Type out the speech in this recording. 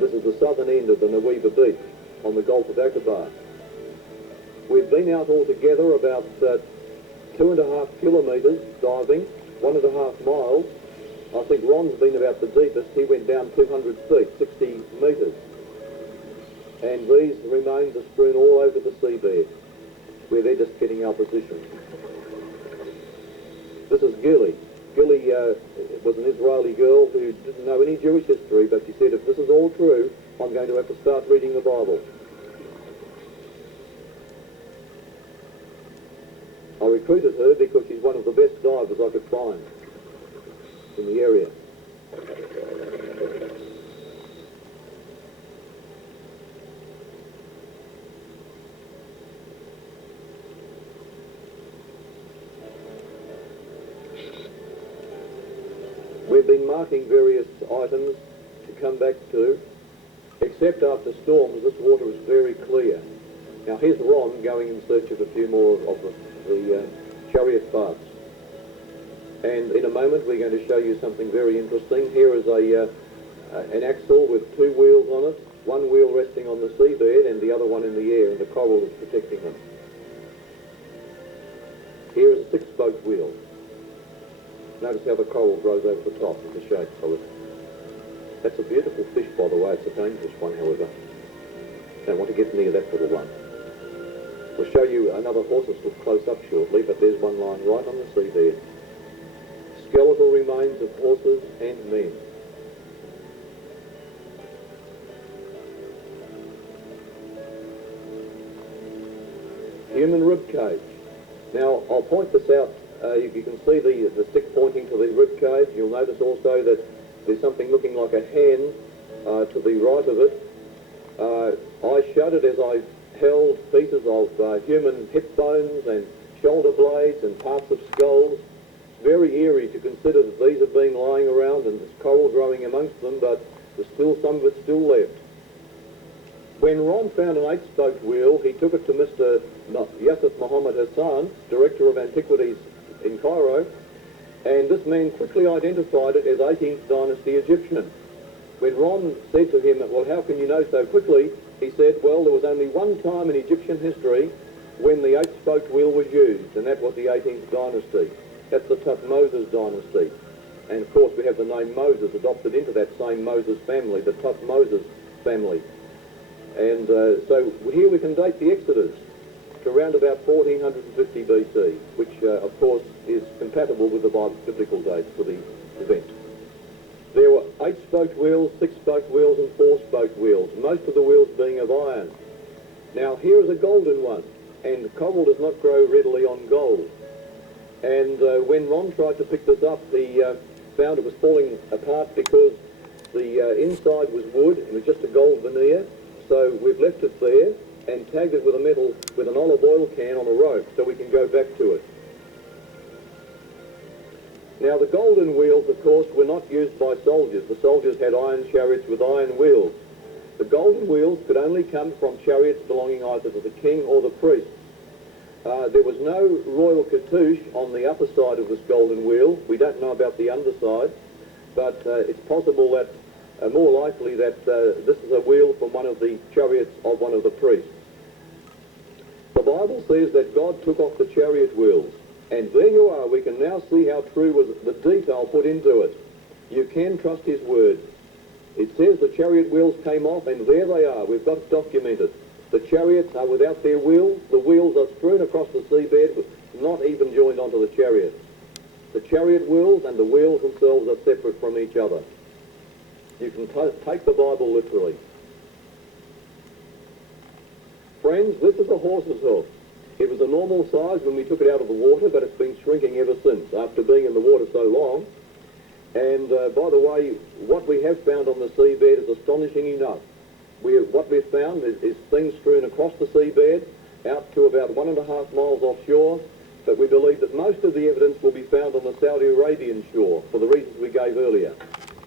This is the southern end of the Naweeba Beach on the Gulf of Aqaba. We've been out altogether about 2.5 kilometres diving, 1.5 miles. I think Ron's been about the deepest. He went down 200 feet, 60 metres. And these remains are strewn all over the seabed, where they're just getting our position. This is Gilly. Gilly was an Israeli girl who didn't know any Jewish history, but she said, if this is all true, I'm going to have to start reading the Bible. I recruited her because she's one of the best divers I could find in the area. We've been marking various items to come back to, except after storms. This water is very clear. Now here's Ron going in search of a few more of the chariot parts. And in a moment we're going to show you something very interesting. Here is an axle with 2 wheels on it, one wheel resting on the seabed and the other one in the air, and the coral is protecting them. Here is a 6-spoke wheel. Notice how the coral grows over the top in the shape of it. That's a beautiful fish, by the way. It's a dangerous one, however. Don't want to get near that little one. We'll show you another horse's look close up shortly, but there's one lying right on the seabed. Skeletal remains of horses and men. Human rib cage. Now, I'll point this out. You can see the stick pointing to the rib cage. You'll notice also that there's something looking like a hand to the right of it. I shuddered as I held pieces of human hip bones and shoulder blades and parts of skulls. Very eerie to consider that these have been lying around and there's coral growing amongst them, but there's still some of it still left. When Ron found an 8-spoked wheel, he took it to Mr. Yusuf Muhammad Hassan, Director of Antiquities in Cairo, and this man quickly identified it as 18th Dynasty Egyptian. When Ron said to him, well, how can you know so quickly? He said, well, there was only one time in Egyptian history when the 8-spoked wheel was used, and that was the 18th Dynasty. That's the Tutmosis dynasty. And of course we have the name Moses adopted into that same Moses family, the Tutmosis family. And so here we can date the Exodus to around about 1450 BC, which of course is compatible with the biblical dates for the event. There were 8-spoked wheels, 6-spoked wheels and 4-spoked wheels, most of the wheels being of iron. Now here is a golden one, and coral does not grow readily on gold. And when Ron tried to pick this up, he found it was falling apart because the inside was wood, it was just a gold veneer. So we've left it there and tagged it with an olive oil can on a rope so we can go back to it. Now the golden wheels, of course, were not used by soldiers. The soldiers had iron chariots with iron wheels. The golden wheels could only come from chariots belonging either to the king or the priest. There was no royal cartouche on the upper side of this golden wheel. We don't know about the underside, but it's possible that, more likely that this is a wheel from one of the chariots of one of the priests. The Bible says that God took off the chariot wheels, and there you are. We can now see how true was the detail put into it. You can trust his word. It says the chariot wheels came off, and there they are. We've got it documented. The chariots are without their wheels. The wheels are strewn across the seabed, not even joined onto the chariot. The chariot wheels and the wheels themselves are separate from each other. You can take the Bible literally. Friends, this is a horse's hoof. It was a normal size when we took it out of the water, but it's been shrinking ever since after being in the water so long. And by the way, what we have found on the seabed is astonishing enough. What we've found is things strewn across the seabed out to about 1.5 miles offshore, but we believe that most of the evidence will be found on the Saudi Arabian shore for the reasons we gave earlier.